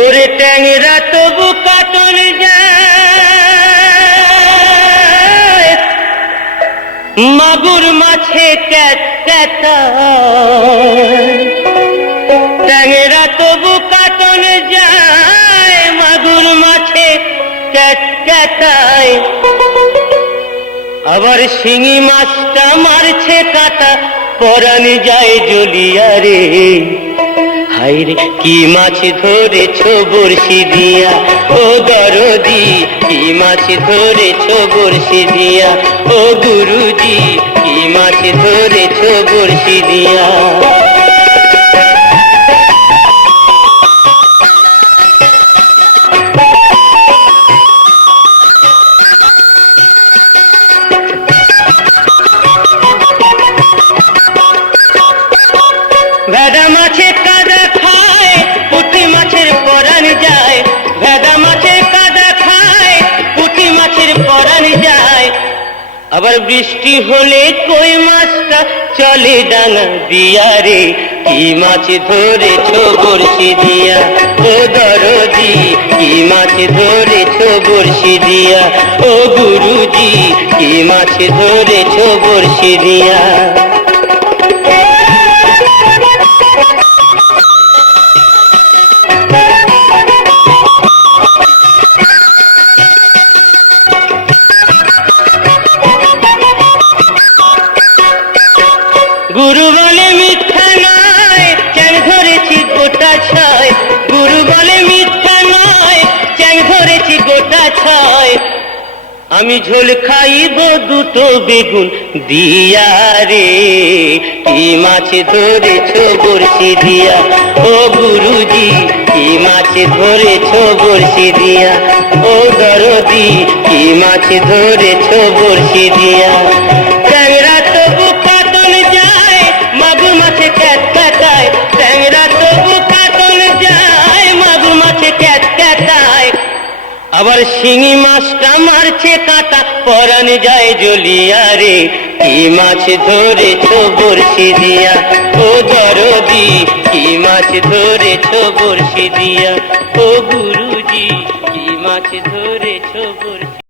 ওরে ট্যাংরা তবু কাটন যায়, মাগুর মাছে ক্যাট ক্যাটায়। ট্যাংরা তবু কাটন যায়, মাগুর মাছে ক্যাট ক্যাটায়। আবার শিঙি মাছটা মারছে কাঁটা, পরান যায় জ্বলিয়া রে। হায়রে কি মাছ ধরেছ বড়শি দিয়া, ও দরদি কি মাছ ধরেছ বড়শি দিয়া, ও গুরুজি কি মাছ ধরেছ বড়শি দিয়া। ভেদা মাছে কাদা খায়, পুঁটি মাছের পরাণ যায়। ভেদা মাছে কাদা খায়, পুঁটি মাছের পরাণ যায়। আবার বৃষ্টি হলে কই মাছটা চলে ডাঙা দিয়া রে। কি মাছ ধরেছ বড়শি দিয়া, ও দরদি কি মাছ ধরেছ বড়শি দিয়া, ও গুরুজি কি মাছ ধরেছ বড়শি দিয়া। গুরু বলে মিথ্যা নয়, চ্যাং ধরেছি গোটা ছয়। গুরু বলে মিথ্যা নয়, চ্যাং ধরেছি গোটা ছয়। আমি ঝোল খাইব দুটো বেগুন দিয়া রে। কি মাছ ধরেছ বড়শি দিয়া, ও গুরুজি কি মাছ ধরেছ বড়শি দিয়া, ও দরদি কি মাছ ধরেছ বড়শি দিয়া। ট্যাংরা তবু কাটন যায়, মাগুর মাছে ক্যাট ক্যাটায়। ট্যাংরা তবু কাটন যায়, মাগুর মাছে ক্যাট ক্যাটায়। আবার শিঙি মাছটা মারছে কাঁটা, পরাণ যায় জ্বলিয়া রে। কি মাছ ধরেছ বড়শি দিয়া, ও দরদি কি মাছ ধরেছ বড়শি দিয়া, ও গুরুজি কি মাছ ধরেছ।